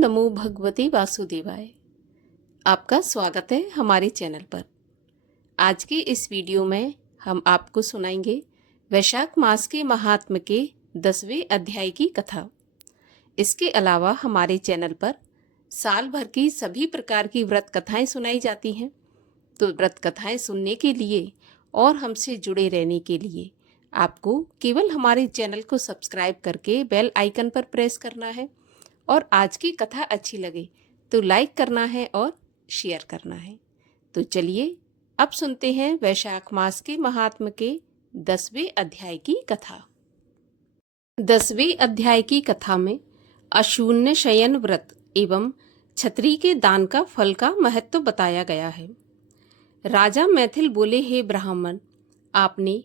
नमो भगवते वासुदेवाय। आपका स्वागत है हमारे चैनल पर। आज के इस वीडियो में हम आपको सुनाएंगे वैशाख मास के महात्म के 10वें अध्याय की कथा। इसके अलावा हमारे चैनल पर साल भर की सभी प्रकार की व्रत कथाएं सुनाई जाती हैं। तो व्रत कथाएं सुनने के लिए और हमसे जुड़े रहने के लिए आपको केवल हमारे चैनल को सब्सक्राइब करके बेल आइकन पर प्रेस करना है और आज की कथा अच्छी लगे तो लाइक करना है और शेयर करना है। तो चलिए अब सुनते हैं वैशाख मास के महात्म के 10वें अध्याय की कथा। 10वें अध्याय की कथा में अशून्य शयन व्रत एवं छतरी के दान का फल का महत्व बताया गया है। राजा मैथिल बोले, हे ब्राह्मण, आपने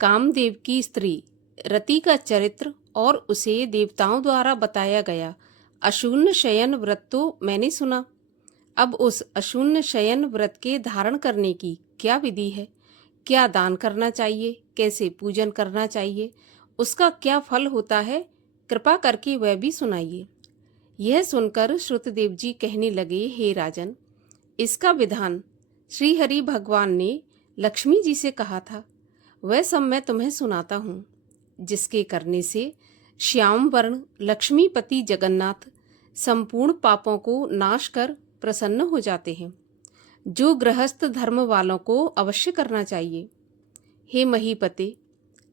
कामदेव की स्त्री रति का चरित्र और उसे देवताओं द्वारा बताया गया अशून्य शयन व्रत तो मैंने सुना। अब उस अशून्य शयन व्रत के धारण करने की क्या विधि है, क्या दान करना चाहिए, कैसे पूजन करना चाहिए, उसका क्या फल होता है, कृपा करके वह भी सुनाइए। यह सुनकर श्रुतदेव जी कहने लगे, हे राजन, इसका विधान श्री हरि भगवान ने लक्ष्मी जी से कहा था, वह सब मैं तुम्हें सुनाता हूँ, जिसके करने से श्याम वर्ण लक्ष्मीपति जगन्नाथ संपूर्ण पापों को नाश कर प्रसन्न हो जाते हैं, जो गृहस्थ धर्म वालों को अवश्य करना चाहिए। हे महीपते,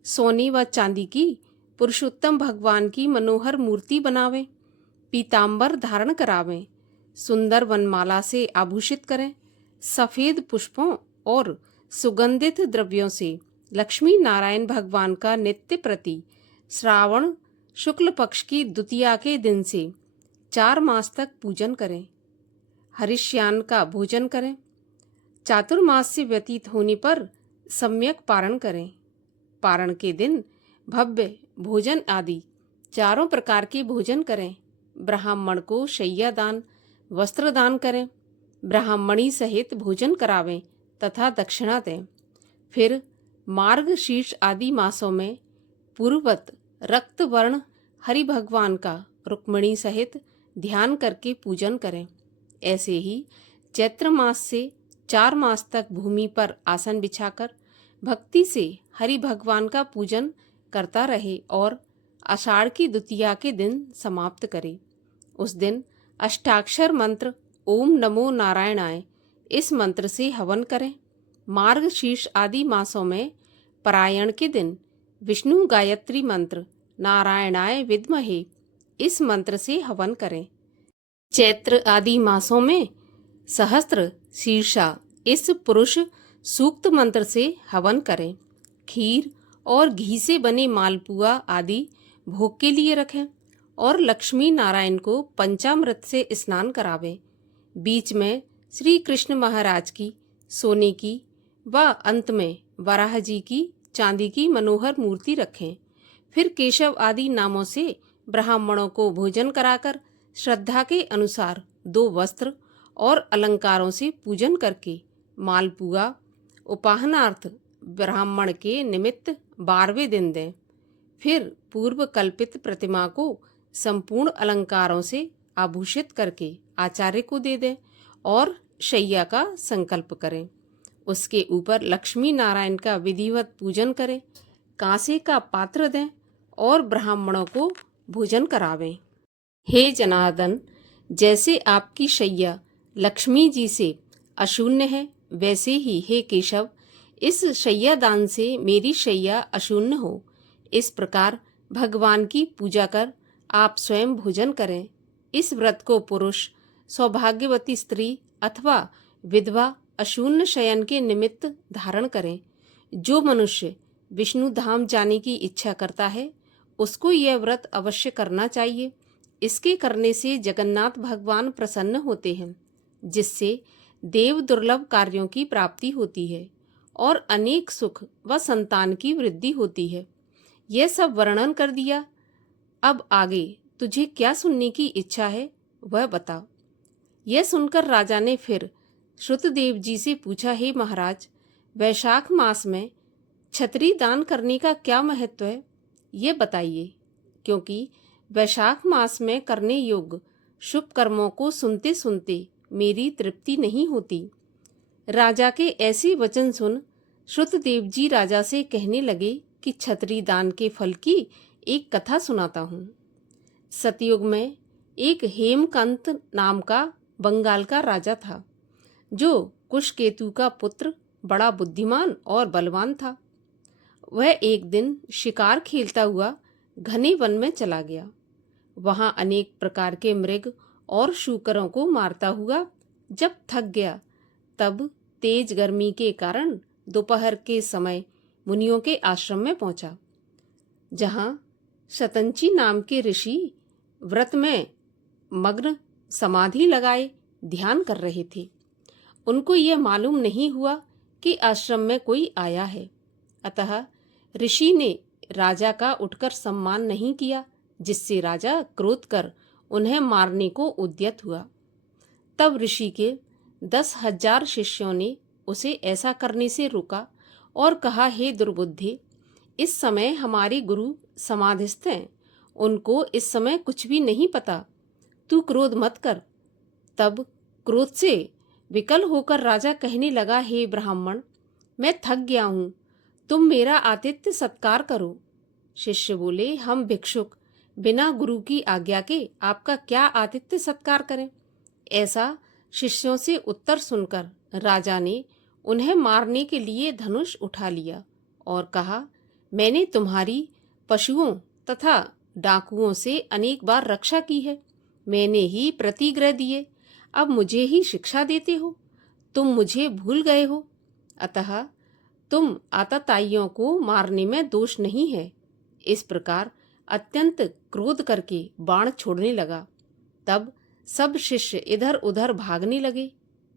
सोने व चांदी की पुरुषोत्तम भगवान की मनोहर मूर्ति बनावें, पीताम्बर धारण करावें, सुंदर वनमाला से आभूषित करें, सफेद पुष्पों और सुगंधित द्रव्यों से लक्ष्मी नारायण भगवान का नित्य प्रति श्रावण शुक्ल पक्ष की द्वितीया के दिन से 4 मास तक पूजन करें। हरिष्यान्न का भोजन करें। चातुर्मास से व्यतीत होने पर सम्यक पारण करें। पारण के दिन भव्य भोजन आदि 4 प्रकार के भोजन करें। ब्राह्मण को शय्या दान, वस्त्र दान करें, ब्राह्मणी सहित भोजन करावें तथा दक्षिणा दें। फिर मार्ग शीर्ष आदि मासों में पूर्ववत रक्त वर्ण हरि भगवान का रुक्मिणी सहित ध्यान करके पूजन करें। ऐसे ही चैत्र मास से 4 मास तक भूमि पर आसन बिछाकर भक्ति से हरि भगवान का पूजन करता रहे और आषाढ़ की द्वितीया के दिन समाप्त करे। उस दिन अष्टाक्षर मंत्र ओम नमो नारायणाय इस मंत्र से हवन करें। मार्ग शीर्ष आदि मासों में परायण के दिन विष्णु गायत्री मंत्र नारायणाय विद्महे इस मंत्र से हवन करें। चैत्र आदि मासों में सहस्त्र शीर्षा इस पुरुष सूक्त मंत्र से हवन करें। खीर और घी से बने मालपुआ आदि भोग के लिए रखें और लक्ष्मी नारायण को पंचामृत से स्नान करावें। बीच में श्री कृष्ण महाराज की सोने की व अंत में वराह जी की चांदी की मनोहर मूर्ति रखें। फिर केशव आदि नामों से ब्राह्मणों को भोजन कराकर श्रद्धा के अनुसार 2 वस्त्र और अलंकारों से पूजन करके मालपुआ उपाहनार्थ ब्राह्मण के निमित्त 12वें दिन दें। फिर पूर्व कल्पित प्रतिमा को संपूर्ण अलंकारों से आभूषित करके आचार्य को दे दें और शैया का संकल्प करें। उसके ऊपर लक्ष्मी नारायण का विधिवत पूजन करें। कांसे का पात्र दें और ब्राह्मणों को भोजन करावें। हे जनार्दन, जैसे आपकी शैया लक्ष्मी जी से अशून्य है, वैसे ही हे केशव, इस शैया दान से मेरी शैया अशून्य हो। इस प्रकार भगवान की पूजा कर आप स्वयं भोजन करें। इस व्रत को पुरुष, सौभाग्यवती स्त्री अथवा विधवा अशून्य शयन के निमित्त धारण करें। जो मनुष्य विष्णु धाम जाने की इच्छा करता है, उसको यह व्रत अवश्य करना चाहिए। इसके करने से जगन्नाथ भगवान प्रसन्न होते हैं, जिससे देव दुर्लभ कार्यों की प्राप्ति होती है और अनेक सुख व संतान की वृद्धि होती है। यह सब वर्णन कर दिया। अब आगे तुझे क्या सुनने की इच्छा है, वह बता। यह सुनकर राजा ने फिर श्रुतदेव जी से पूछा, हे महाराज, वैशाख मास में छतरी दान करने का क्या महत्व है, ये बताइए। क्योंकि वैशाख मास में करने योग्य शुभ कर्मों को सुनते सुनते मेरी तृप्ति नहीं होती। राजा के ऐसे वचन सुन श्रुतदेव जी राजा से कहने लगे कि छतरी दान के फल की एक कथा सुनाता हूँ। सतयुग में एक हेमकांत नाम का बंगाल का राजा था, जो कुशकेतु का पुत्र बड़ा बुद्धिमान और बलवान था। वह एक दिन शिकार खेलता हुआ घने वन में चला गया। वहां अनेक प्रकार के मृग और शूकरों को मारता हुआ जब थक गया, तब तेज गर्मी के कारण दोपहर के समय मुनियों के आश्रम में पहुंचा, जहां शतंची नाम के ऋषि व्रत में मग्न समाधि लगाए ध्यान कर रहे थे। उनको यह मालूम नहीं हुआ कि आश्रम में कोई आया है, अतः ऋषि ने राजा का उठकर सम्मान नहीं किया, जिससे राजा क्रोध कर उन्हें मारने को उद्यत हुआ। तब ऋषि के 10,000 शिष्यों ने उसे ऐसा करने से रोका और कहा, हे दुर्बुद्धे, इस समय हमारे गुरु समाधिस्थ हैं, उनको इस समय कुछ भी नहीं पता, तू क्रोध मत कर। तब क्रोध से विकल होकर राजा कहने लगा, हे ब्राह्मण, मैं थक गया हूँ, तुम मेरा आतिथ्य सत्कार करो। शिष्य बोले, हम भिक्षुक बिना गुरु की आज्ञा के आपका क्या आतिथ्य सत्कार करें। ऐसा शिष्यों से उत्तर सुनकर राजा ने उन्हें मारने के लिए धनुष उठा लिया और कहा, मैंने तुम्हारी पशुओं तथा डाकुओं से अनेक बार रक्षा की है, मैंने ही प्रतिग्रह दिए, अब मुझे ही शिक्षा देते हो, तुम मुझे भूल गए हो, अतः तुम आतताइयों को मारने में दोष नहीं है। इस प्रकार अत्यंत क्रोध करके बाण छोड़ने लगा। तब सब शिष्य इधर उधर भागने लगे।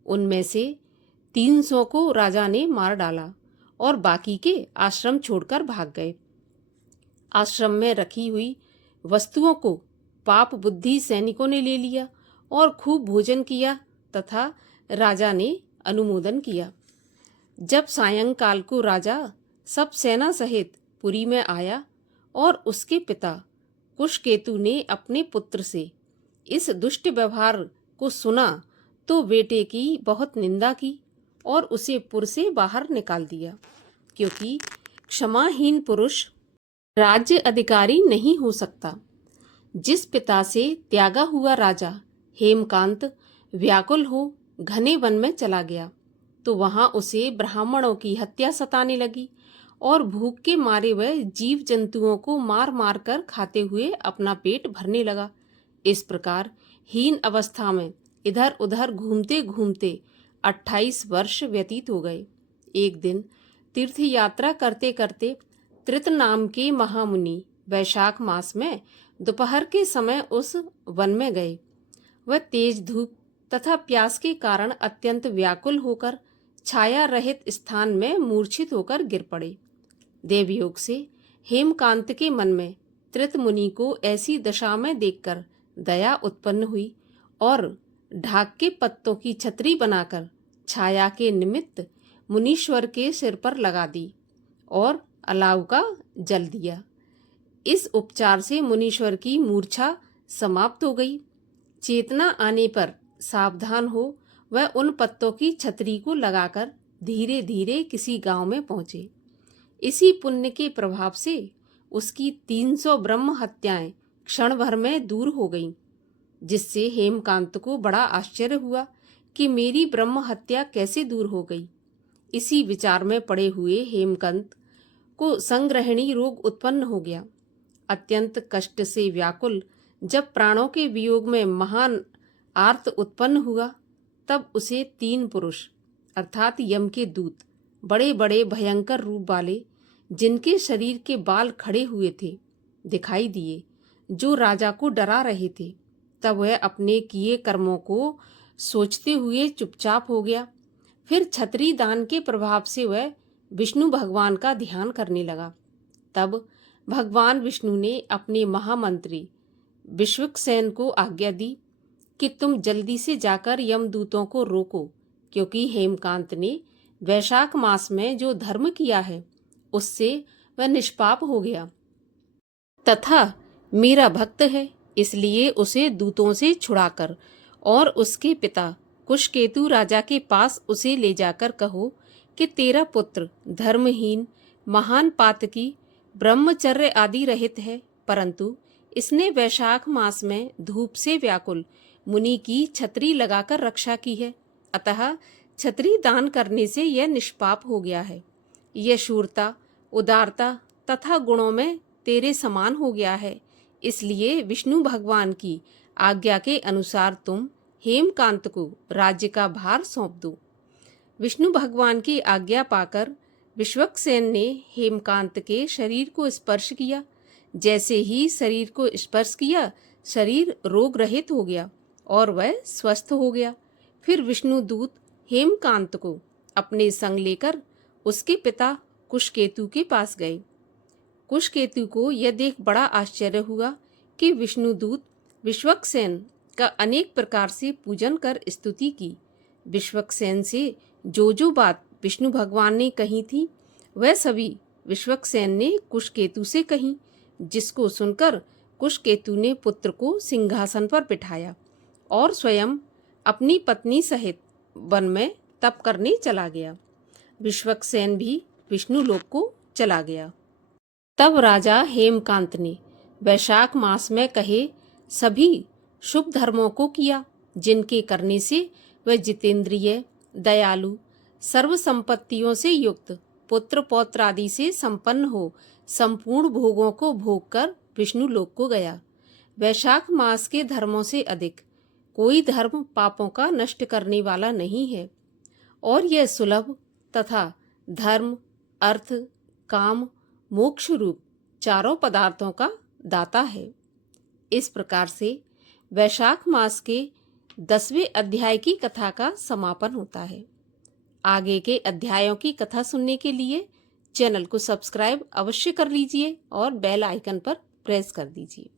उनमें से 300 को राजा ने मार डाला और बाकी के आश्रम छोड़कर भाग गए। आश्रम में रखी हुई वस्तुओं को पाप बुद्धि सैनिकों ने ले लिया और खूब भोजन किया तथा राजा ने अनुमोदन किया। जब सायंकाल को राजा सब सेना सहित पुरी में आया और उसके पिता कुशकेतु ने अपने पुत्र से इस दुष्ट व्यवहार को सुना तो बेटे की बहुत निंदा की और उसे पुर से बाहर निकाल दिया, क्योंकि क्षमाहीन पुरुष राज्य अधिकारी नहीं हो सकता। जिस पिता से त्यागा हुआ राजा हेमकांत व्याकुल हो घने वन में चला गया, तो वहां उसे ब्राह्मणों की हत्या सताने लगी और भूख के मारे वह जीव जंतुओं को मार मार कर खाते हुए अपना पेट भरने लगा। इस प्रकार हीन अवस्था में इधर उधर घूमते घूमते 28 वर्ष व्यतीत हो गए। एक दिन तीर्थ यात्रा करते करते त्रित नाम के महामुनि वैशाख मास में दोपहर के समय उस वन में गए। वह तेज धूप तथा प्यास के कारण अत्यंत व्याकुल होकर छाया रहित स्थान में मूर्छित होकर गिर पड़े। देवयोग से हेमकांत के मन में त्रित मुनि को ऐसी दशा में देखकर दया उत्पन्न हुई और ढाक के पत्तों की छतरी बनाकर छाया के निमित्त मुनीश्वर के सिर पर लगा दी और अलाव का जल दिया। इस उपचार से मुनीश्वर की मूर्छा समाप्त हो गई। चेतना आने पर सावधान हो वह उन पत्तों की छतरी को लगाकर धीरे धीरे किसी गांव में पहुंचे। इसी पुण्य के प्रभाव से उसकी 300 ब्रह्म हत्याएं क्षण भर में दूर हो गईं, जिससे हेमकांत को बड़ा आश्चर्य हुआ कि मेरी ब्रह्म हत्या कैसे दूर हो गई। इसी विचार में पड़े हुए हेमकांत को संग्रहणी रोग उत्पन्न हो गया। अत्यंत कष्ट से व्याकुल जब प्राणों के वियोग में महान आर्त उत्पन्न हुआ, तब उसे 3 पुरुष अर्थात यम के दूत, बड़े बड़े भयंकर रूप वाले, जिनके शरीर के बाल खड़े हुए थे, दिखाई दिए, जो राजा को डरा रहे थे। तब वह अपने किए कर्मों को सोचते हुए चुपचाप हो गया। फिर छतरी दान के प्रभाव से वह विष्णु भगवान का ध्यान करने लगा। तब भगवान विष्णु ने अपने महामंत्री विश्वक्सेन को आज्ञा दी कि तुम जल्दी से जाकर यमदूतों को रोको, क्योंकि हेमकांत ने वैशाख मास में जो धर्म किया है उससे वह निष्पाप हो गया तथा मेरा भक्त है। इसलिए उसे दूतों से छुड़ाकर और उसके पिता कुशकेतु राजा के पास उसे ले जाकर कहो कि तेरा पुत्र धर्महीन, महान पातकी, ब्रह्मचर्य आदि रहित है, परंतु इसने वैशाख मास में धूप से व्याकुल मुनि की छतरी लगाकर रक्षा की है, अतः छतरी दान करने से यह निष्पाप हो गया है। यह शूरता, उदारता तथा गुणों में तेरे समान हो गया है, इसलिए विष्णु भगवान की आज्ञा के अनुसार तुम हेमकांत को राज्य का भार सौंप दो। विष्णु भगवान की आज्ञा पाकर विश्वक्सेन ने हेमकांत के शरीर को स्पर्श किया। जैसे ही शरीर को स्पर्श किया, शरीर रोग रहित हो गया और वह स्वस्थ हो गया। फिर विष्णु दूत हेमकांत को अपने संग लेकर उसके पिता कुशकेतु के पास गए। कुशकेतु को यह देख बड़ा आश्चर्य हुआ कि विष्णुदूत विश्वक्सेन का अनेक प्रकार से पूजन कर स्तुति की। विश्वक्सेन से जो बात विष्णु भगवान ने कही थी, वह सभी विश्वक्सेन ने कुशकेतु से कही, जिसको सुनकर कुशकेतु ने पुत्र को सिंहासन पर बिठाया और स्वयं अपनी पत्नी सहित वन में तप करने चला गया। विश्वक्सेन भी विष्णु लोक को चला गया। तब राजा हेमकांत ने वैशाख मास में कहे सभी शुभ धर्मों को किया, जिनके करने से वह जितेंद्रिय, दयालु, सर्व संपत्तियों से युक्त, पुत्र पौत्र आदि से संपन्न हो संपूर्ण भोगों को भोग कर विष्णु लोक को गया। वैशाख मास के धर्मों से अधिक कोई धर्म पापों का नष्ट करने वाला नहीं है, और यह सुलभ तथा धर्म, अर्थ, काम, मोक्ष रूप चारों पदार्थों का दाता है। इस प्रकार से वैशाख मास के 10वें अध्याय की कथा का समापन होता है। आगे के अध्यायों की कथा सुनने के लिए चैनल को सब्सक्राइब अवश्य कर लीजिए और बेल आइकन पर प्रेस कर दीजिए।